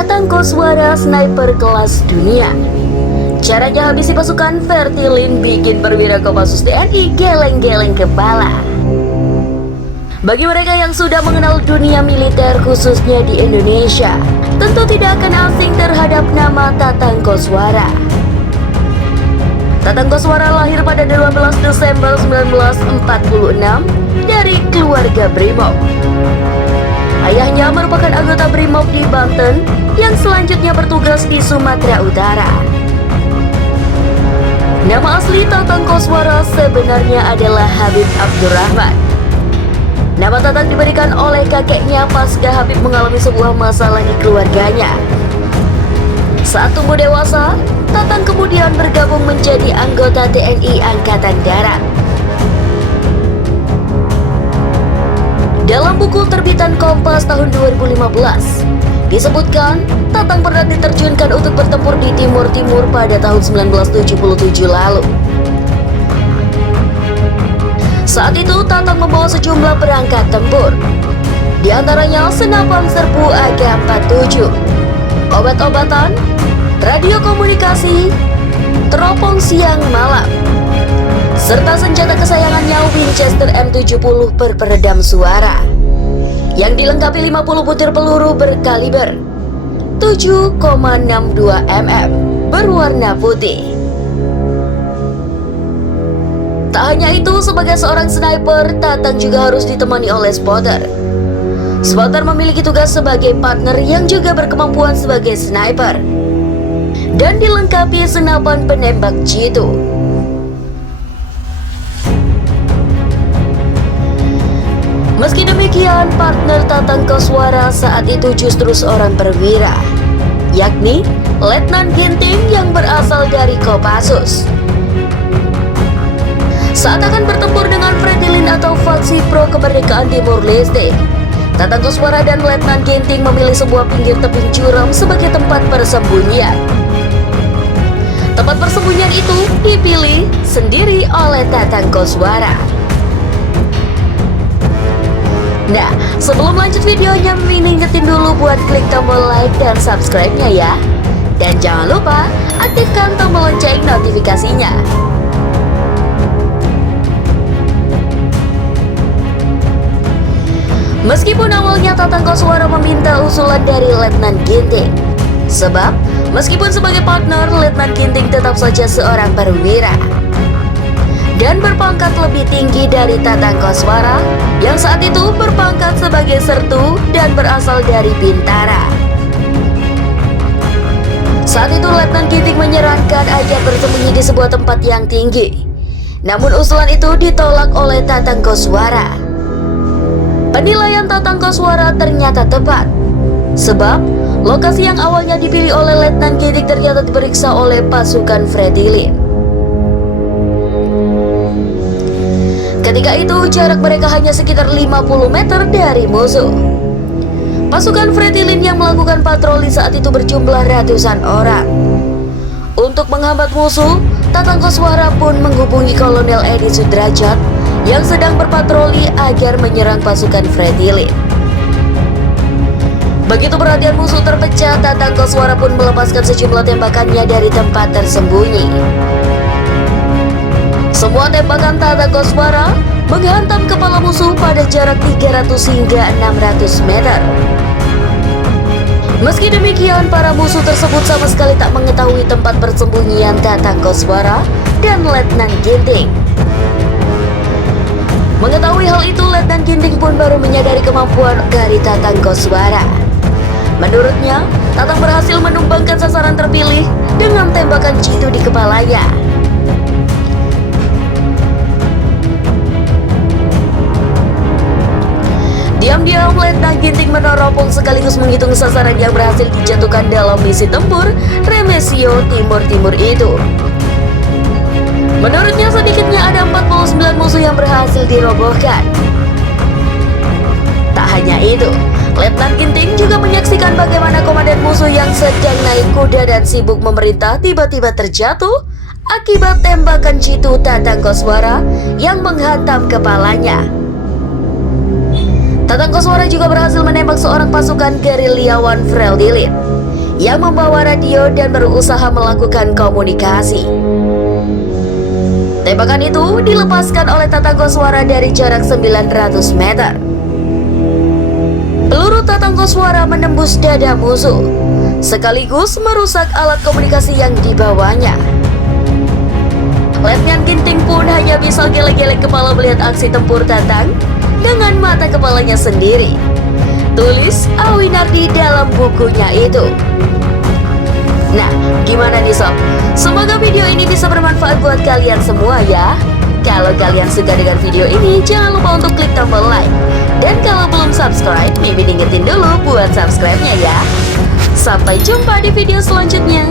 Tatang Koswara sniper kelas dunia. Caranya habisi pasukan Vertilin bikin perwira Kopassus TNI geleng-geleng kepala. Bagi mereka yang sudah mengenal dunia militer khususnya di Indonesia, tentu tidak akan asing terhadap nama Tatang Koswara. Tatang Koswara lahir pada 12 Desember 1946 dari keluarga Brimob. Ayahnya merupakan anggota Brimob di Banten yang selanjutnya bertugas di Sumatera Utara. Nama asli Tatang Koswara sebenarnya adalah Habib Abdurrahman. Nama Tatang diberikan oleh kakeknya pasca Habib mengalami sebuah masalah di keluarganya. Saat tumbuh dewasa, Tatang kemudian bergabung menjadi anggota TNI Angkatan Darat. Dalam buku terbitan Kompas tahun 2015, disebutkan Tatang pernah diterjunkan untuk bertempur di Timur Timur pada tahun 1977 lalu. Saat itu Tatang membawa sejumlah perangkat tempur, di antaranya senapan serbu AK-47, obat-obatan, radio komunikasi, teropong siang malam, serta senjata kesayangannya Winchester M70 berperedam suara yang dilengkapi 50 butir peluru berkaliber 7,62 mm berwarna putih. Tak hanya itu, sebagai seorang sniper, Tatang juga harus ditemani oleh spotter. Spotter memiliki tugas sebagai partner yang juga berkemampuan sebagai sniper dan dilengkapi senapan penembak jitu. Meski demikian, partner Tatang Koswara saat itu justru seorang perwira, yakni Letnan Ginting yang berasal dari Kopassus. Saat akan bertempur dengan Vertilin atau faksi pro kemerdekaan Timor Leste, Tatang Koswara dan Letnan Ginting memilih sebuah pinggir tebing curam sebagai tempat persembunyian. Tempat persembunyian itu dipilih sendiri oleh Tatang Koswara. Nah, sebelum lanjut videonya, Mimin ingetin dulu buat klik tombol like dan subscribe-nya ya. Dan jangan lupa aktifkan tombol lonceng notifikasinya. Meskipun awalnya Tatang Koswara meminta usulan dari Letnan Ginting, sebab meskipun sebagai partner, Letnan Ginting tetap saja seorang perwira dan berpangkat lebih tinggi dari Tatang Koswara yang saat itu berpangkat sebagai sertu dan berasal dari Bintara. Saat itu Letnan Ginting menyarankan agar bersembunyi di sebuah tempat yang tinggi. Namun usulan itu ditolak oleh Tatang Koswara. Penilaian Tatang Koswara ternyata tepat, sebab lokasi yang awalnya dipilih oleh Letnan Ginting ternyata diperiksa oleh pasukan Vertilin. Ketika itu jarak mereka hanya sekitar 50 meter dari musuh. Pasukan Vertilin yang melakukan patroli saat itu berjumlah ratusan orang. Untuk menghambat musuh, Tatang Koswara pun menghubungi Kolonel Edi Sudrajat yang sedang berpatroli agar menyerang pasukan Vertilin. Begitu perhatian musuh terpecah, Tatang Koswara pun melepaskan sejumlah tembakannya dari tempat tersembunyi. Semua tembakan Tatang Koswara menghantam kepala musuh pada jarak 300 hingga 600 meter. Meski demikian, para musuh tersebut sama sekali tak mengetahui tempat persembunyian Tatang Koswara dan Letnan Ginting. Mengetahui hal itu, Letnan Ginting pun baru menyadari kemampuan dari Tatang Koswara. Menurutnya, Tatang berhasil menumbangkan sasaran terpilih dengan tembakan jitu di kepalanya. Diam-diam, Letnan Ginting meneropong sekaligus menghitung sasaran yang berhasil dijatuhkan dalam misi tempur Remesio Timur-Timur itu. Menurutnya sedikitnya ada 49 musuh yang berhasil dirobohkan. Tak hanya itu, Letnan Ginting juga menyaksikan bagaimana komandan musuh yang sedang naik kuda dan sibuk memerintah tiba-tiba terjatuh akibat tembakan jitu Tatang Koswara yang menghantam kepalanya. Tatang Koswara juga berhasil menembak seorang pasukan gerilyawan Vertilin yang membawa radio dan berusaha melakukan komunikasi. Tembakan itu dilepaskan oleh Tatang Koswara dari jarak 900 meter. Peluru Tatang Koswara menembus dada musuh, sekaligus merusak alat komunikasi yang dibawanya. Letnan Ginting pun hanya bisa geleng-geleng kepala melihat aksi tempur Tatang dengan mata kepalanya sendiri, tulis Awinardi dalam bukunya itu. Nah, gimana nih sob? Semoga video ini bisa bermanfaat buat kalian semua ya. Kalau kalian suka dengan video ini, jangan lupa untuk klik tombol like. Dan kalau belum subscribe, Mimin ingetin dulu buat subscribe-nya ya. Sampai jumpa di video selanjutnya.